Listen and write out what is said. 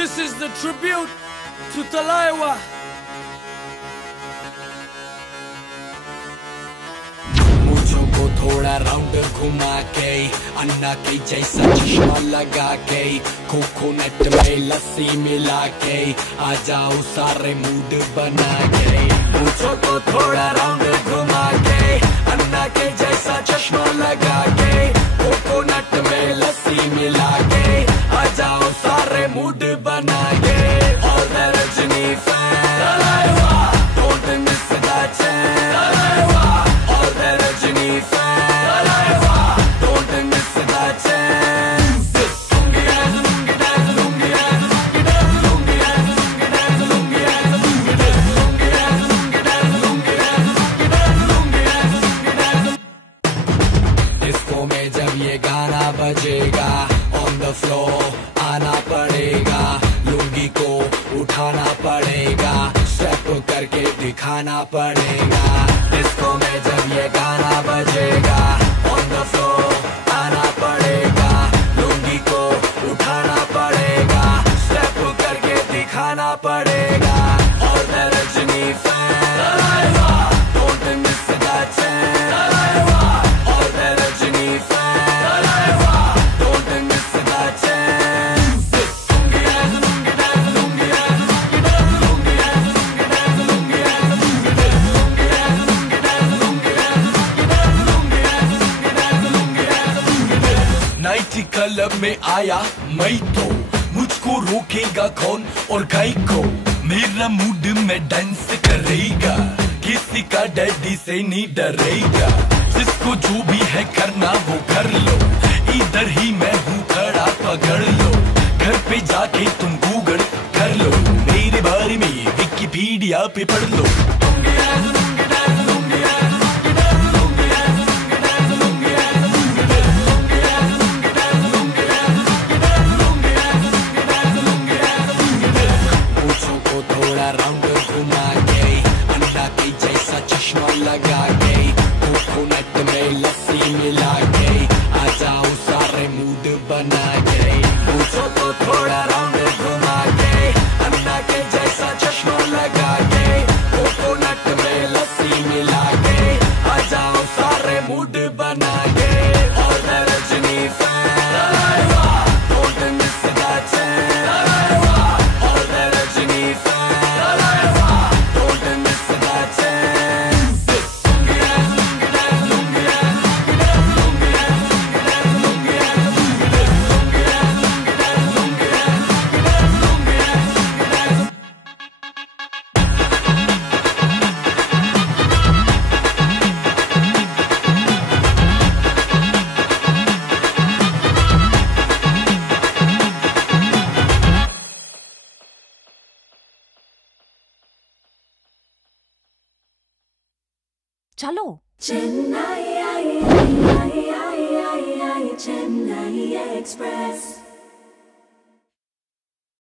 This is the tribute to Talaiwa. मुझों को थोड़ा round घुमा के अन्ना के जैसा चश्मा लगा के कोकोनट में लस्सी मिला के आ जाओ सारे मूड बना के। मुझों को थोड़ा राउंड घुमा के अन्ना के जैसा चश्मा लगा के कोकोनट में लस्सी मिला के आ जाओ सारे मूड बना के। और Rajni fan don't miss that chance। और Rajni fan don't miss that chance। Disco में जब ये गाना बजेगा ऑन द फ्लोर आना पड़ेगा, लुंगी को उठाना पड़ेगा, स्टेप करके दिखाना पड़ेगा। डिस्को में जब ये गाना बजेगा ऑन द फ्लोर आना पड़ेगा, लुंगी को उठाना पड़ेगा, स्टेप करके दिखाना पड़ेगा। और Rajni fan don't miss that chance। और Rajni fan don't miss that chance। Night club में आया मैं तो मुझको रोकेगा कौन और गाय को, मेरा मूड में डांस करेगा, किसी का डैडी से नहीं डरेगा। जिसको जो भी है करना वो कर लो, इधर ही मैं हूँ खड़ा पकड़ लो। घर पे जाके तुम गूगल कर लो, मेरे बारे में विकिपीडिया पे पढ़ लो। राउंड घुमा के अंडा के जैसा चश्मा लगा के कोकोनट में लस्सी मिला के आ जाओ सारे मूड बना के। मुझो तो थोड़ा राउंड घुमा के अंडा के जैसा चश्मा लगा के कोकोनट में लस्सी मिला के आ जाओ सारे मूड बना के। और Rajni fan don't miss that chance। और रजनी फैन चलो Chennai Express।